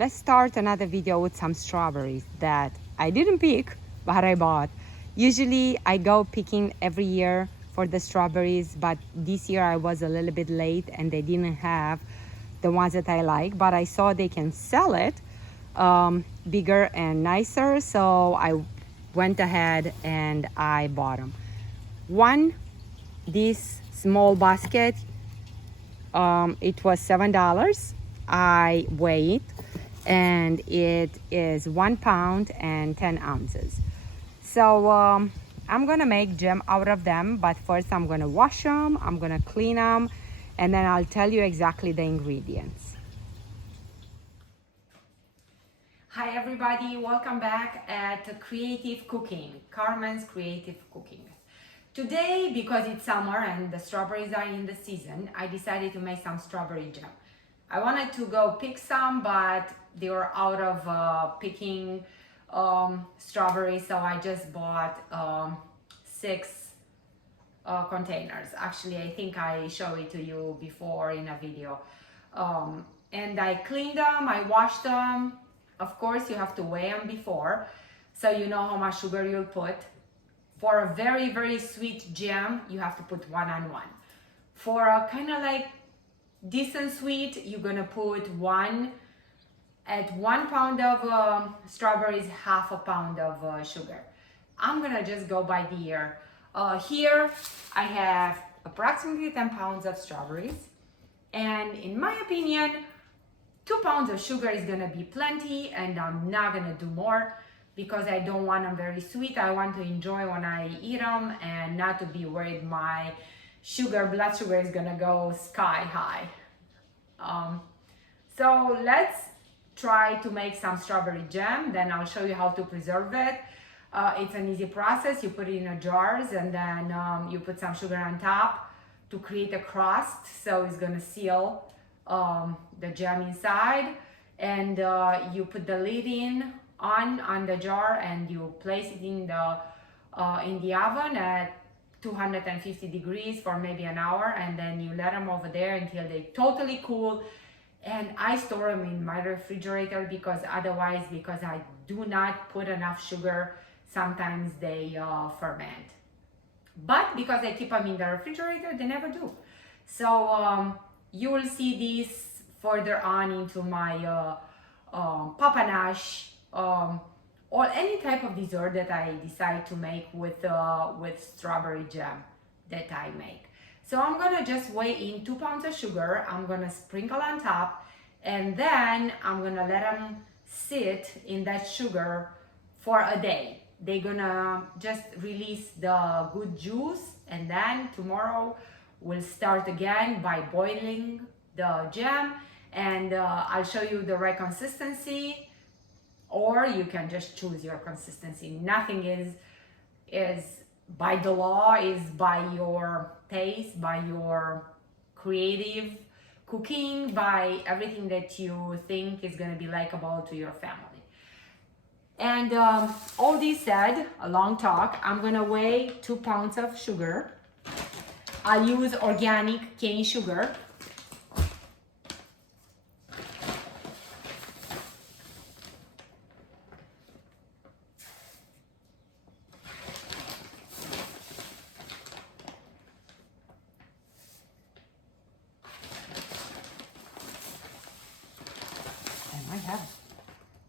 Let's start another video with some strawberries that I didn't pick, but I bought. Usually I go picking every year for the strawberries, but this year I was a little bit late and they didn't have the ones that I like, but I saw they can sell it bigger and nicer, so I went ahead and I bought them. This small basket, it was $7. I weigh it and it is 1 pound and 10 ounces. So I'm gonna make jam out of them, but first I'm gonna wash them, I'm gonna clean them, and then I'll tell you exactly the ingredients. Hi everybody, welcome back at Creative Cooking, Carmen's Creative Cooking. Today, because it's summer and the strawberries are in the season, I decided to make some strawberry jam. I wanted to go pick some, but they were out of picking strawberries, so I just bought 6 containers. Actually, I think I showed it to you before in a video. And I cleaned them, I washed them. Of course, you have to weigh them before, so you know how much sugar you'll put. For a very, very sweet jam, you have to put 1 on 1. For a kind of like decent sweet, you're gonna put 1 pound of strawberries, half a pound of sugar. I'm gonna just go by the year. Here I have approximately 10 pounds of strawberries, and in my opinion, 2 pounds of sugar is gonna be plenty, and I'm not gonna do more because I don't want them very sweet. I want to enjoy when I eat them and not to be worried my blood sugar is gonna go sky high. So let's try to make some strawberry jam, then I'll show you how to preserve it. It's an easy process. You put it in a jars and then you put some sugar on top to create a crust, so it's gonna seal the jam inside, and you put the lid on the jar and you place it in the oven at 250 degrees for maybe an hour, and then you let them over there until they totally cool. And I store them in my refrigerator because otherwise, because I do not put enough sugar, sometimes they ferment. But because I keep them in the refrigerator, they never do. So you will see these further on into my papanache, or any type of dessert that I decide to make with strawberry jam that I make. So I'm gonna just weigh in 2 pounds of sugar. I'm gonna sprinkle on top, and then I'm gonna let them sit in that sugar for a day. They're gonna just release the good juice, and then tomorrow we'll start again by boiling the jam, and I'll show you the right consistency, or you can just choose your consistency. Nothing is by the law, is by your taste, by your creative cooking, by everything that you think is going to be likable to your family. And all this said, a long talk, I'm going to weigh 2 pounds of sugar. I'll use organic cane sugar.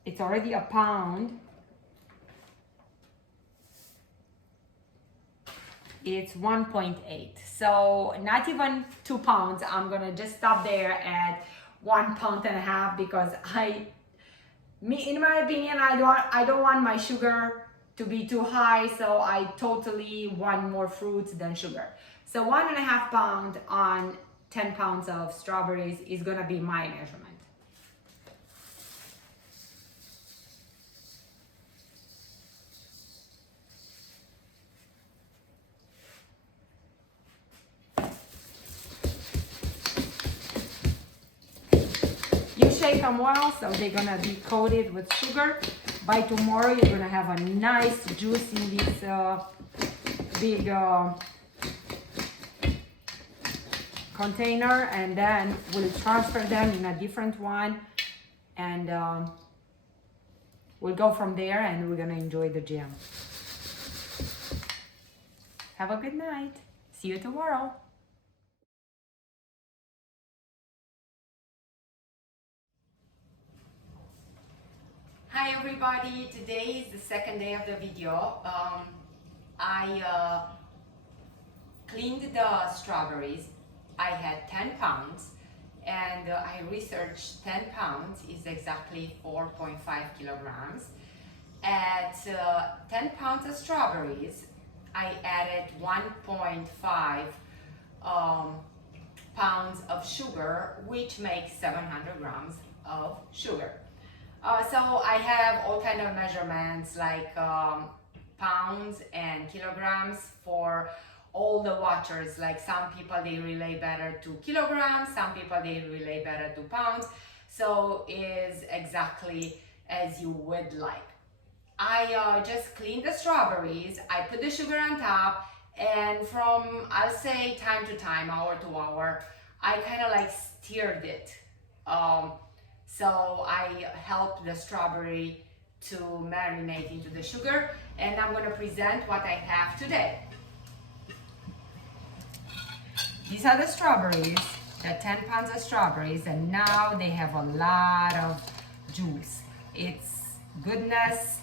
It's already a pound. It's 1.8. So not even 2 pounds. I'm gonna just stop there at 1.5 pounds because in my opinion, I don't want my sugar to be too high, so I totally want more fruits than sugar. So 1.5 pounds on 10 pounds of strawberries is gonna be my measurement. Shake them well, so they're gonna be coated with sugar. By tomorrow, you're gonna have a nice juice in this big container, and then we'll transfer them in a different one and we'll go from there and we're gonna enjoy the jam. Have a good night. See you tomorrow. Hi everybody, today is the second day of the video. I cleaned the strawberries. I had 10 pounds and I researched 10 pounds is exactly 4.5 kilograms. At 10 pounds of strawberries, I added 1.5 pounds of sugar, which makes 700 grams of sugar. So I have all kind of measurements like pounds and kilograms for all the watchers. Like some people they relay better to kilograms, some people they relay better to pounds. So is exactly as you would like. I just cleaned the strawberries, I put the sugar on top, and from I'll say time to time, hour to hour, I kind of like stirred it. So I help the strawberry to marinate into the sugar, and I'm going to present what I have today. These are the strawberries, the 10 pounds of strawberries, and now they have a lot of juice. It's goodness.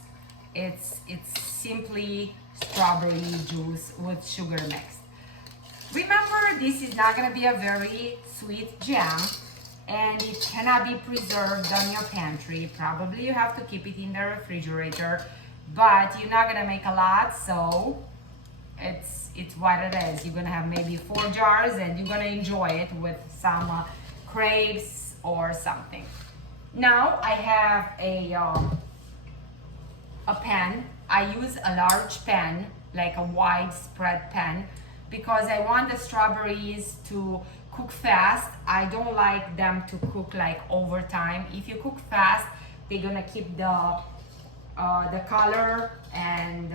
It's simply strawberry juice with sugar mixed. Remember, this is not going to be a very sweet jam, and it cannot be preserved on your pantry. Probably you have to keep it in the refrigerator, but you're not gonna make a lot, so it's what it is. You're gonna have maybe 4 jars and you're gonna enjoy it with some crepes or something. Now I have a pan. I use a large pan, like a widespread pan, because I want the strawberries to cook fast. I don't like them to cook like over time. If you cook fast, they're gonna keep the color and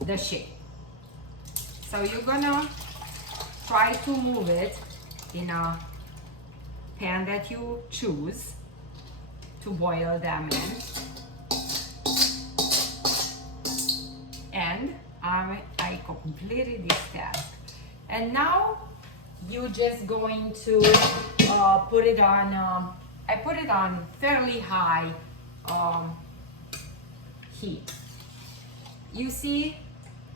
the shape. So you're gonna try to move it in a pan that you choose to boil them in. And I completed this task. And now you're just going to put it on, I put it on fairly high heat. You see,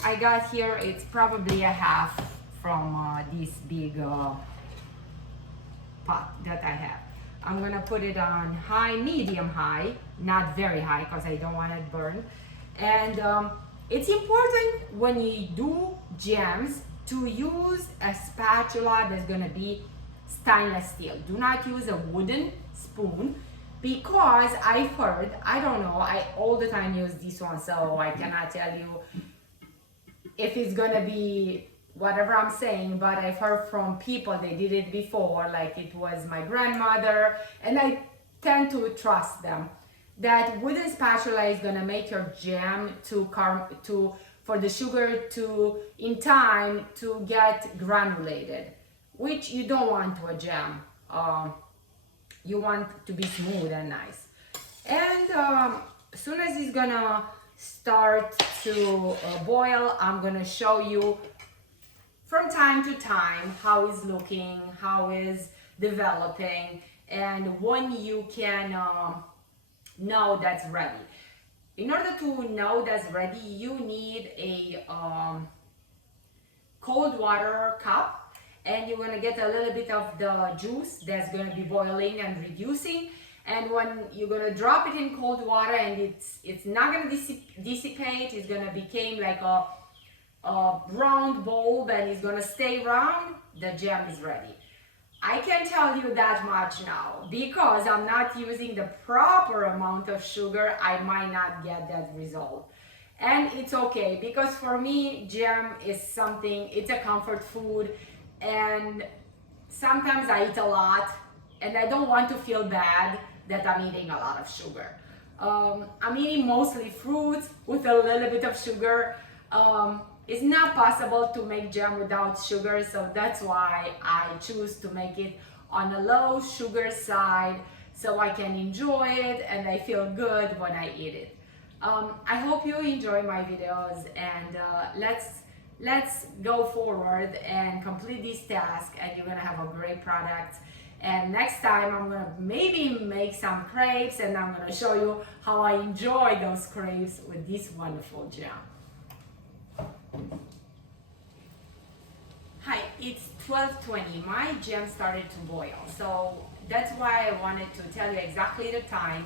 I got here, it's probably a half from this big pot that I have. I'm gonna put it on high, medium high, not very high because I don't want it burned. And it's important when you do jams to use a spatula that's gonna be stainless steel. Do not use a wooden spoon, because I've heard, I don't know, I all the time use this one, so I cannot tell you if it's gonna be whatever I'm saying, but I've heard from people they did it before, like it was my grandmother, and I tend to trust them. That wooden spatula is gonna make your jam for the sugar to in time to get granulated, which you don't want to a jam. You want to be smooth and nice. And as soon as it's gonna start to boil, I'm gonna show you from time to time how it's looking, how it's developing, and when you can know that's ready. In order to know that's ready, you need a cold water cup, and you're gonna get a little bit of the juice that's gonna be boiling and reducing. And when you're gonna drop it in cold water, and it's not gonna dissipate, it's gonna become like a round bulb, and it's gonna stay round, the jam is ready. I can tell you that much now, because I'm not using the proper amount of sugar, I might not get that result. And it's okay, because for me, jam is something, it's a comfort food, and sometimes I eat a lot, and I don't want to feel bad that I'm eating a lot of sugar. I'm eating mostly fruits with a little bit of sugar. It's not possible to make jam without sugar, so that's why I choose to make it on a low sugar side, so I can enjoy it and I feel good when I eat it. I hope you enjoy my videos, and let's go forward and complete this task, and you're gonna have a great product. And next time I'm gonna maybe make some crepes, and I'm gonna show you how I enjoy those crepes with this wonderful jam. Hi, it's 12:20. My jam started to boil, so that's why I wanted to tell you exactly the time,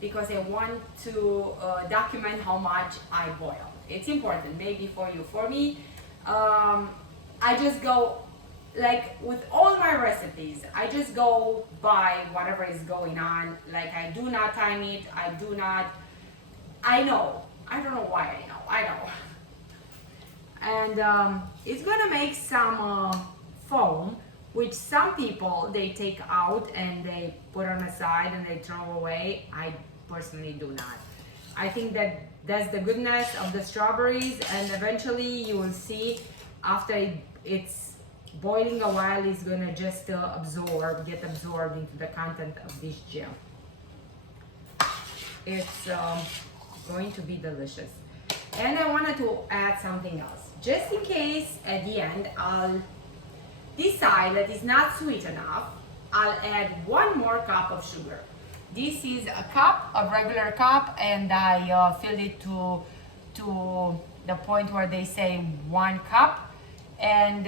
because I want to document how much I boil. It's important, maybe for you. For me, I just go, like with all my recipes, I just go by whatever is going on. Like, I do not time it, I do not, I know, I don't know why I know. And it's gonna make some foam, which some people, they take out and they put on the side and they throw away. I personally do not. I think that that's the goodness of the strawberries, and eventually you will see after it's boiling a while, it's gonna just get absorbed into the content of this jam. It's going to be delicious. And I wanted to add something else, just in case at the end I'll decide that it's not sweet enough. I'll add 1 more cup of sugar. This is a cup, a regular cup, and I filled it to the point where they say 1 cup. And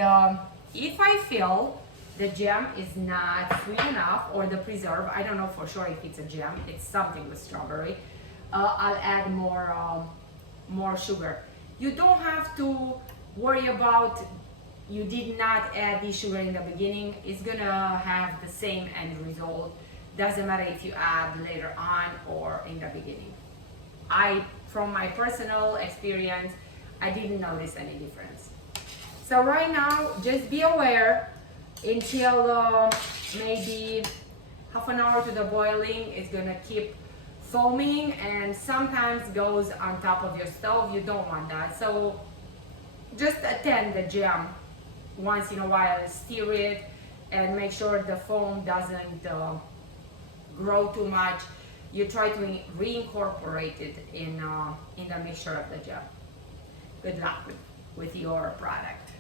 if I feel the jam is not sweet enough, or the preserve, I don't know for sure if it's a jam, it's something with strawberry, I'll add more sugar. You don't have to worry about, you did not add the sugar in the beginning. It's gonna have the same end result. Doesn't matter if you add later on or in the beginning. From my personal experience, I didn't notice any difference. So right now, just be aware until maybe half an hour to the boiling. It's gonna keep foaming and sometimes goes on top of your stove. You don't want that. So just attend the jam once in a while, stir it, and make sure the foam doesn't grow too much. You try to reincorporate it in the mixture of the jam. Good luck with your product.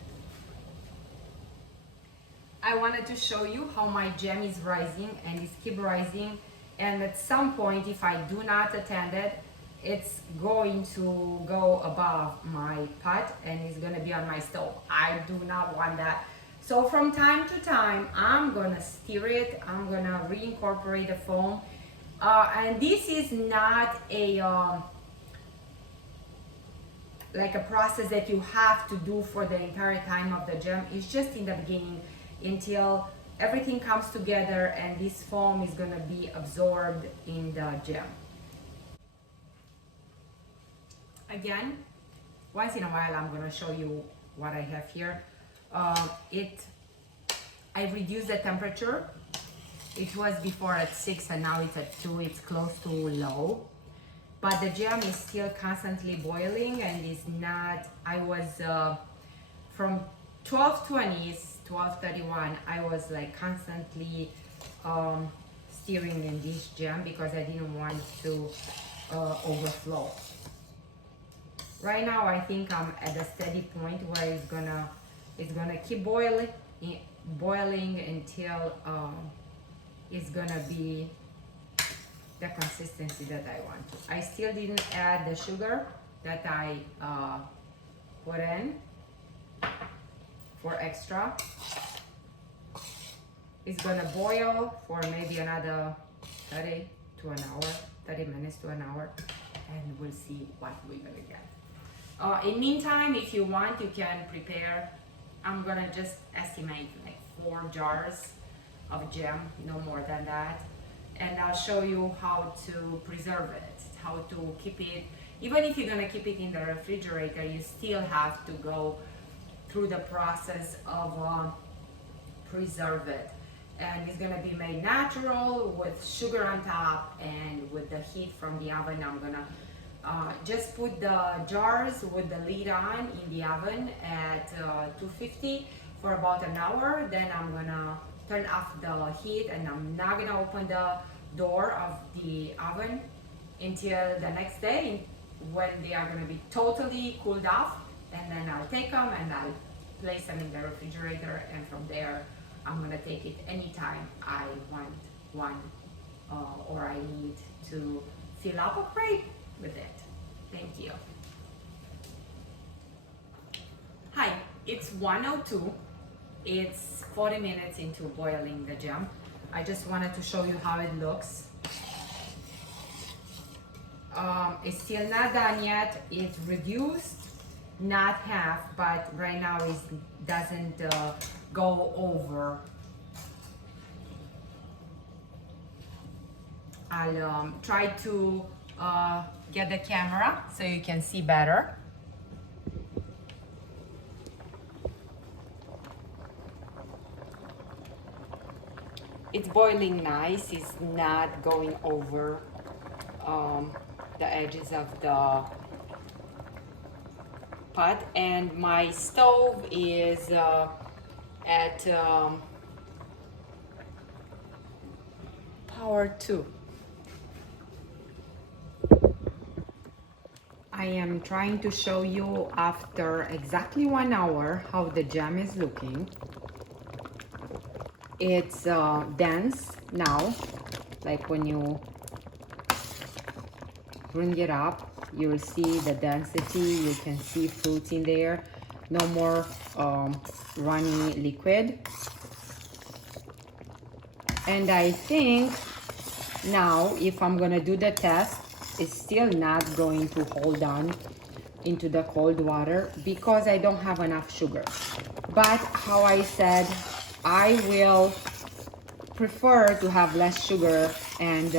I wanted to show you how my jam is rising, and it's keep rising, and at some point, if I do not attend it, it's going to go above my pot and it's going to be on my stove. I do not want that. So from time to time, I'm going to stir it. I'm going to reincorporate the foam. And this is not a like a process that you have to do for the entire time of the jam. It's just in the beginning until everything comes together and this foam is going to be absorbed in the jam. Again, once in a while I'm going to show you what I have here. I reduced the temperature. It was before at 6 and now it's at 2. It's close to low, but the jam is still constantly boiling, and is not, I was from 12:20, 12:31, I was like constantly stirring in this jam because I didn't want to overflow. Right now I think I'm at a steady point where it's gonna keep boiling until it's gonna be the consistency that I want. I still didn't add the sugar that I put in for extra. It's gonna boil for maybe another 30 minutes to an hour, and we'll see what we're gonna get. In meantime, if you want, you can prepare. I'm gonna just estimate like 4 jars of jam, no more than that. And I'll show you how to preserve it, how to keep it. Even if you're gonna keep it in the refrigerator, you still have to go through the process of preserve it. And it's gonna be made natural with sugar on top, and with the heat from the oven. I'm gonna just put the jars with the lid on in the oven at 250 for about an hour. Then I'm gonna turn off the heat, and I'm not gonna open the door of the oven until the next day when they are going to be totally cooled off, and then I'll take them and I'll place them in the refrigerator, and from there I'm going to take it anytime I want one or I need to fill up a crepe with it. Thank you. Hi, it's 1:02. It's 40 minutes into boiling the jam. I just wanted to show you how it looks. It's still not done yet. It's reduced, not half, but right now it doesn't go over. I'll try to get the camera so you can see better. It's boiling nice. It's not going over the edges of the pot, and my stove is at power 2. I am trying to show you after exactly 1 hour how the jam is looking. It's dense now, like when you bring it up, you'll see the density. You can see fruits in there. No more runny liquid. And I think now if I'm gonna do the test, it's still not going to hold on into the cold water because I don't have enough sugar. But how I said, I will prefer to have less sugar and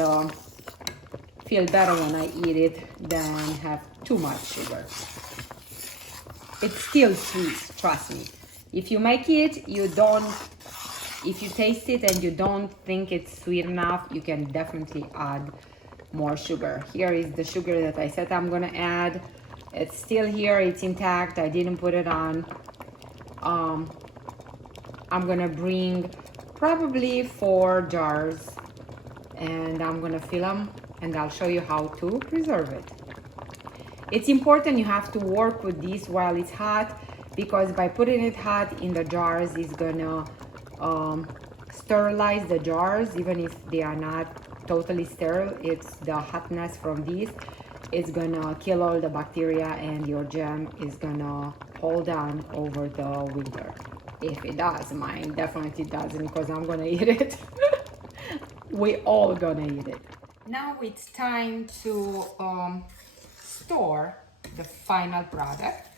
feel better when I eat it than have too much sugar. It's still sweet, trust me. If you make it, if you taste it and you don't think it's sweet enough, you can definitely add more sugar. Here is the sugar that I said I'm gonna add. It's still here, it's intact, I didn't put it on. I'm gonna bring probably 4 jars and I'm gonna fill them and I'll show you how to preserve it. It's important you have to work with this while it's hot because by putting it hot in the jars, it's gonna sterilize the jars even if they are not totally sterile. It's the hotness from this. It's gonna kill all the bacteria and your jam is gonna hold on over the winter. If it does, mine definitely doesn't because I'm gonna eat it. We all gonna eat it. Now it's time to store the final product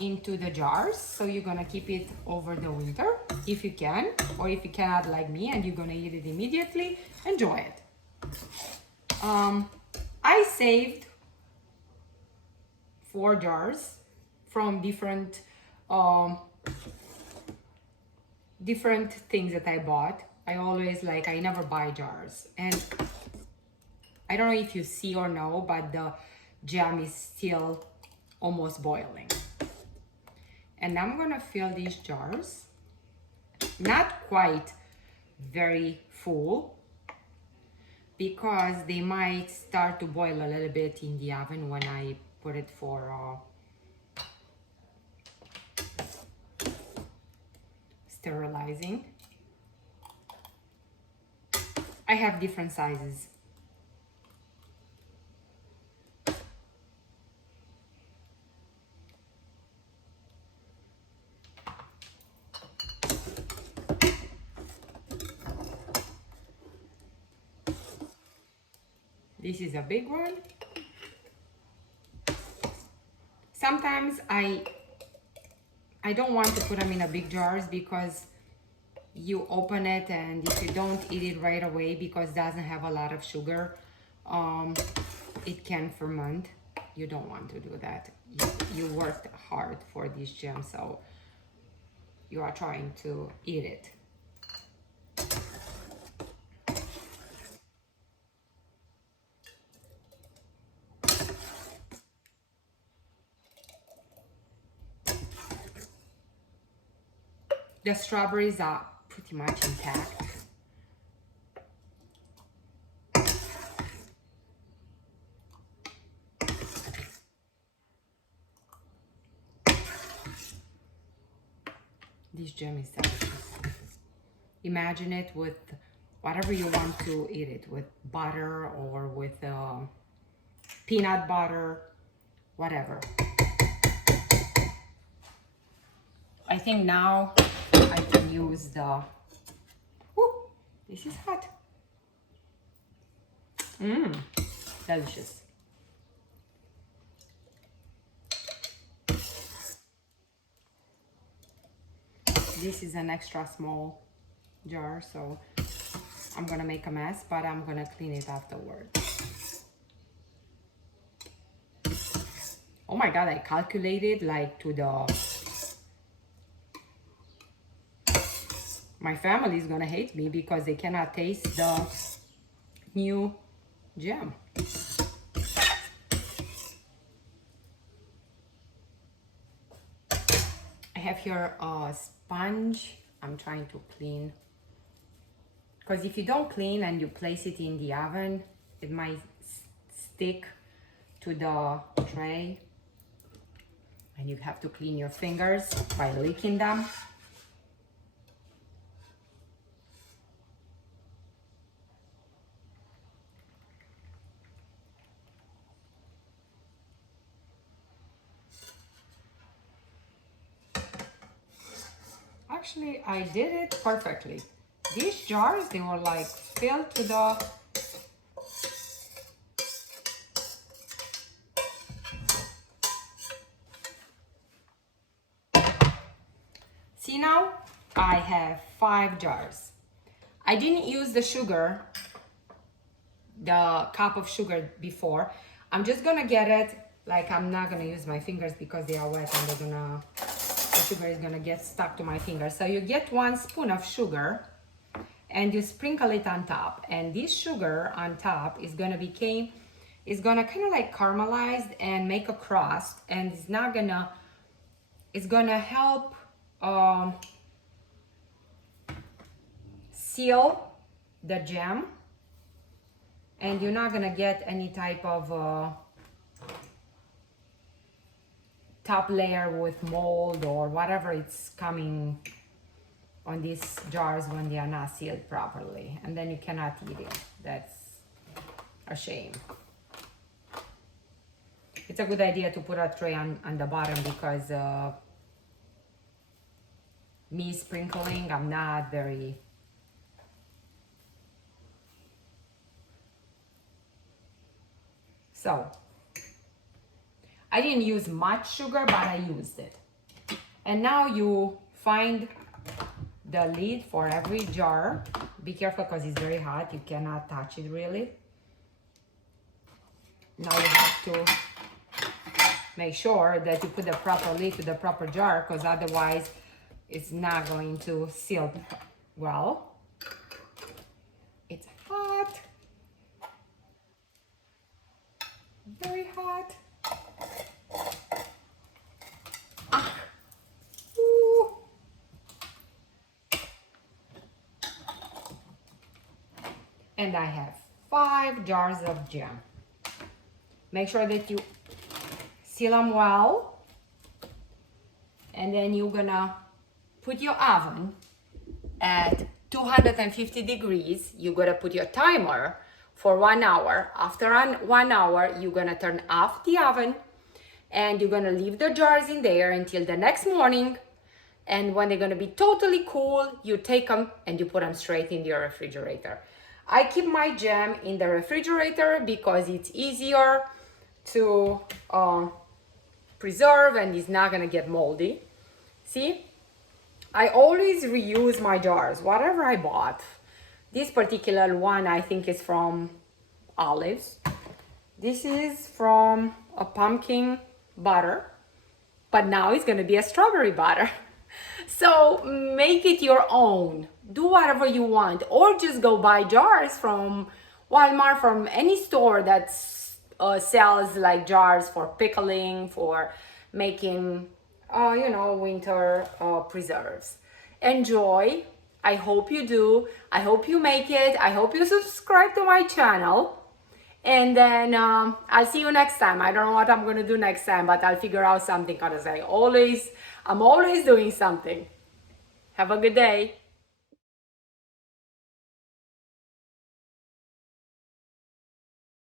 into the jars. So you're gonna keep it over the winter if you can, or if you cannot like me and you're gonna eat it immediately, enjoy it. I saved 4 jars from different things that I bought. I always I never buy jars, and I don't know if you see or know, but the jam is still almost boiling. And I'm gonna fill these jars, not quite very full, because they might start to boil a little bit in the oven when I put it for sterilizing. I have different sizes. This is a big one. Sometimes I don't want to put them in a big jars because you open it and if you don't eat it right away because it doesn't have a lot of sugar, it can ferment. You don't want to do that. You worked hard for this jam, so you are trying to eat it. The strawberries are pretty much intact. This jam is delicious. Imagine it with whatever you want to eat it, with butter or with peanut butter, whatever. I think now I can use the, whoo, this is hot. Mmm, delicious. This is an extra small jar, so I'm gonna make a mess, but I'm gonna clean it afterwards. Oh my God, I calculated like to the, my family is gonna hate me because they cannot taste the new jam. I have here a sponge. I'm trying to clean, because if you don't clean and you place it in the oven, it might stick to the tray, and you have to clean your fingers by licking them. Actually, I did it perfectly. These jars, they were like filled to the, see now, I have 5 jars. I didn't use the sugar, the cup of sugar before. I'm just gonna get it, like I'm not gonna use my fingers because they are wet and they're gonna, the sugar is gonna get stuck to my fingers. So you get 1 spoon of sugar and you sprinkle it on top. And this sugar on top is gonna kind of like caramelize and make a crust, and it's gonna help seal the jam, and you're not gonna get any type of top layer with mold or whatever it's coming on these jars when they are not sealed properly, and then you cannot eat it. That's a shame. It's a good idea to put a tray on the bottom, because me sprinkling, I'm not very, so I didn't use much sugar, but I used it. And now you find the lid for every jar. Be careful because it's very hot, you cannot touch it really. Now you have to make sure that you put the proper lid to the proper jar, because otherwise it's not going to seal well. It's hot, very hot. Ooh. And I have 5 jars of jam. Make sure that you seal them well, and then you're gonna put your oven at 250 degrees. You're gonna put your timer for 1 hour. After 1 hour, you're gonna turn off the oven, and you're gonna leave the jars in there until the next morning. And when they're gonna be totally cool, you take them and you put them straight in your refrigerator. I keep my jam in the refrigerator because it's easier to preserve, and it's not gonna get moldy. See, I always reuse my jars, whatever I bought. This particular one I think is from Olives. This is from a pumpkin butter, but now it's gonna be a strawberry butter. So make it your own. Do whatever you want, or just go buy jars from Walmart, from any store that sells like jars for pickling, for making winter preserves. Enjoy. I hope you do. I hope you make it. I hope you subscribe to my channel. And then I'll see you next time. I don't know what I'm going to do next time, but I'll figure out something, because I'm always doing something. Have a good day.